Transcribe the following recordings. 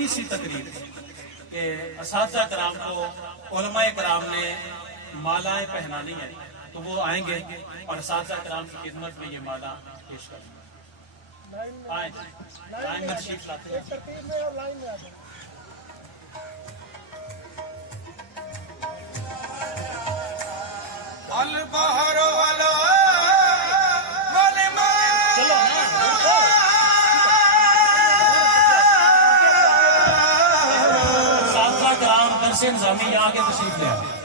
چھوٹی سی تقریر کہ اساتذہ کرام کو علماء کرام نے مالائیں پہنانی ہے، تو وہ آئیں گے اور اساتذہ کرام کی خدمت میں یہ مالا پیش کریں گے۔ آئیں لائن میں تشریف لاتے ہیں۔ البحر والا اساتذہ کرام درس نظامی یہاں کے تشریف لے آئے۔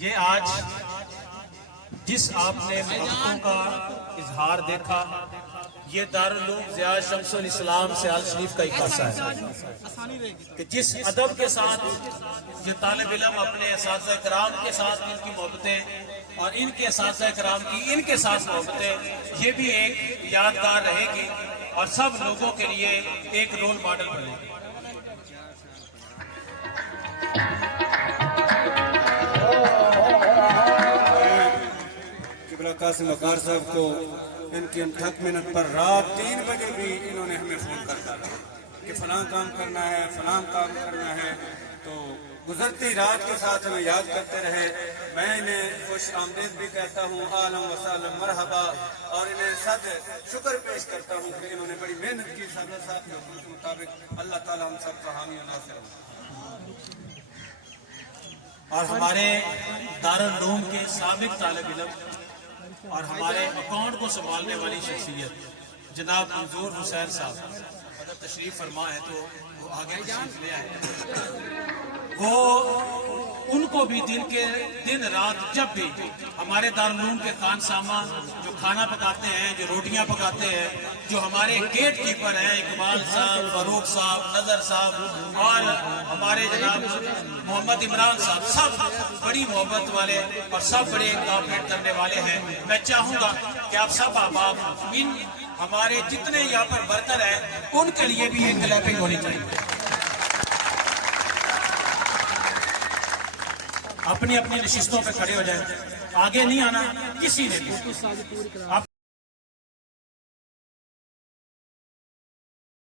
یہ آج جس آپ نے محبتوں کا اظہار دیکھا، یہ دارالعلوم ضیاء شمس الاسلام سے آل شریف کا ایک خاصہ ہے کہ جس ادب کے ساتھ یہ طالب علم اپنے اساتذہ کرام کے ساتھ ان کی محبتیں اور ان کے اساتذہ کرام کی ان کے ساتھ محبتیں، یہ بھی ایک یادگار رہے گی اور سب لوگوں کے لیے ایک رول ماڈل بنے گی۔ قاسم وقار صاحب کو ان کی انٹھک منٹ پر رات 3 بجے بھی انہوں نے ہمیں فون کرتا تھا کہ فلاں کام کرنا ہے، فلاں کام کرنا ہے، تو گزرتی رات کے ساتھ ہمیں یاد کرتے رہے۔ میں انہیں خوش آمدید بھی کہتا ہوں، اہلا و سہلا مرحبا، اور انہیں صد شکر پیش کرتا ہوں کہ انہوں نے بڑی محنت کی صاحب کے حکم کے مطابق۔ اللہ تعالیٰ ہم سب کا حامی و ناصر ہو۔ اور ہمارے دارالعلوم کے سابق طالب علم اور ہمارے اکاؤنٹ کو سنبھالنے والی شخصیت جناب منظور حسین صاحب اگر تشریف فرما ہے تو وہ آگے تشریف لے آئے۔ وہ ان کو بھی دن رات جب بھی ہمارے دارالعلوم کے خانسامہ جو کھانا پکاتے ہیں، جو روٹیاں پکاتے ہیں، جو ہمارے گیٹ کیپر ہیں اقبال صاحب، فاروق صاحب، نظر صاحب اور ہمارے جناب محمد عمران صاحب، سب بڑی محبت والے اور سب بڑے کوآپریٹ کرنے والے ہیں۔ میں چاہوں گا کہ آپ سب احباب ان ہمارے جتنے یہاں پر ورکر ہیں ان کے لیے بھی ایک کلیپنگ ہونی چاہیے۔ اپنی اپنی نشستوں پہ کھڑے ہو جائیں، آگے نہیں آنا کسی نے بھی۔